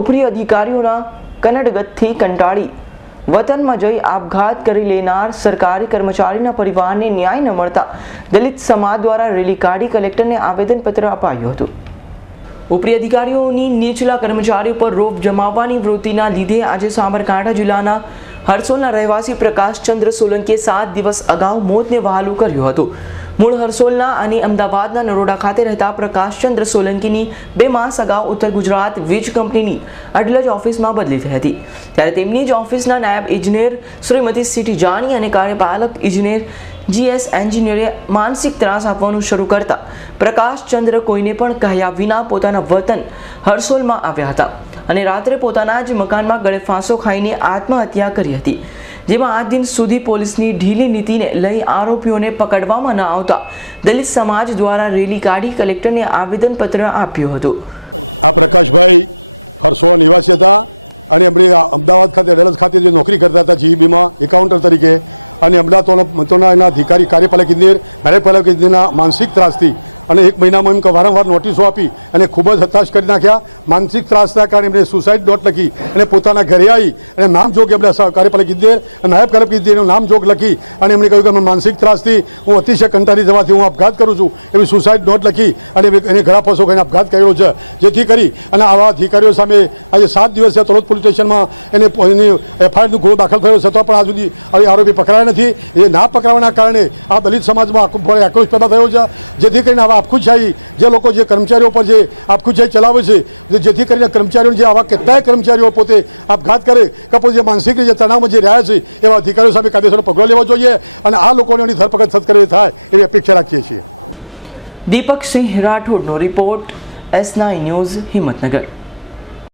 ઉપરી અધિકારીઓના કનડગતથી કંટાળી વતનમાં જઈ આપઘાત કરી લેનાર સરકારી કર્મચારીના પરિવારને ન્યાય ન મળતા દલિત સમાજ દ્વારા રેલી કાઢી કલેક્ટરને આવેદનપત્ર અપાયું હતું। ઉપરી અધિકારીઓની નીચલા કર્મચારીઓ પર રોપ જમાવવાની વૃત્તિના લીધે આજે સાબરકાંઠા જિલ્લાના હરસોલના રહેવાસી પ્રકાશચંદ્ર સોલંકીએ 7 દિવસ અગાઉ મોતને વહાલું કર્યું હતું। મૂળ હરસોલના અને અમદાવાદના નરોડા ખાતે રહેતા પ્રકાશચંદ્ર સોલંકીની 2 માસ અગાઉ ઉત્તર ગુજરાત વીજ કંપનીની અડલજ ઓફિસમાં બદલી થઈ હતી। ત્યારે તેમની જ ઓફિસના નાયબ ઇજનેર શ્રીમતી સીટી જાની અને કાર્યપાલક ઇજનેર GS એન્જિનિયરે માનસિક ત્રાસ આપવાનું શરૂ કરતા પ્રકાશચંદ્ર કોઈને પણ કહ્યા વિના પોતાના વતન હરસોલમાં આવ્યા હતા અને રાત્રે પોતાના જ મકાનમાં ગળે ફાંસો ખાઈને આત્મહત્યા કરી હતી, જેમાં આજ દિન સુધી પોલીસની ઢીલી નીતિને લઈ આરોપીઓને પકડવામાં ન આવતા દલિત સમાજ દ્વારા રેલી કાઢી કલેક્ટરને આવેદનપત્ર આપ્યું હતું। આ પ્રકાશભાઈ હરસોલ નિવાસી હતા અને એમણે અમદાવાદ ખાતે અડલજ ખાતે જે નોકરી કરતા હતા GEBમાં એકાઉન્ટર તરીકે અને અમદાવાદના એના અધિકારી કાર્યપાલક ઇજનેરના માનસિક ત્રાસથી અને 1 મહિનામાં એમ વારંવાર નોટિસો આપી અને ખૂબ જ હતાશ કરી નાખ્યા। માનસિક ત્રાસના કારણે એમણે સુસાઇડ નોટ લખી અને પોતાના ઘરે આવી અને નામજોગ એમણે કાર્યપાલક ઇજનેર નાયબ કાર્યપાલક ઇજનેરનું નામજોગ લખી અને એમણે કહ્યું કે માનસિક ત્રાસથી હું અતિશય કંટાળી જવાથી હું આપઘાત કરું છું એવી સુસાઇડ નોટ લખી અને એને ગળા ફાંસો ખાઈને આપઘાત કર્યો છે। જેથી કરી અને આવા અધિકારીઓ સામે આજે 7 દિવસે તલોદ પોલીસ સ્ટેશનમાં એની FIRનો ગુનો દાખલ થયો છતાં પણ આ સુધી આરોપી પકડાયા નથી। એ ના પકડાવાના કારણે આ દલિત સમાજમાં આક્રોશ પેદા થયો છે। જેથી કરીને આવા આપખુદશાહી જે લોકો જે કર્મચારીઓ પર જે આપખુદશાહી ચલાવે છે, જેથી કરીને કર્મચારીઓ જે આવા કેટલાય કર્મચારીઓ પોતે આપઘાત કરે કે પછી જે માનસિક રીતે તણાવમાં જે રહ્યા છે એવા અધિકારીઓ સામે કાયદેસરનો પગલો લેવો જોઈએ અને આ લોકોની ધરપકડ સત્કરે થાય એવી અપેક્ષા રાખીએ છીએ। દીપક સિંહ રાઠોડનો રિપોર્ટ S9 ન્યૂઝ હિંમતનગર।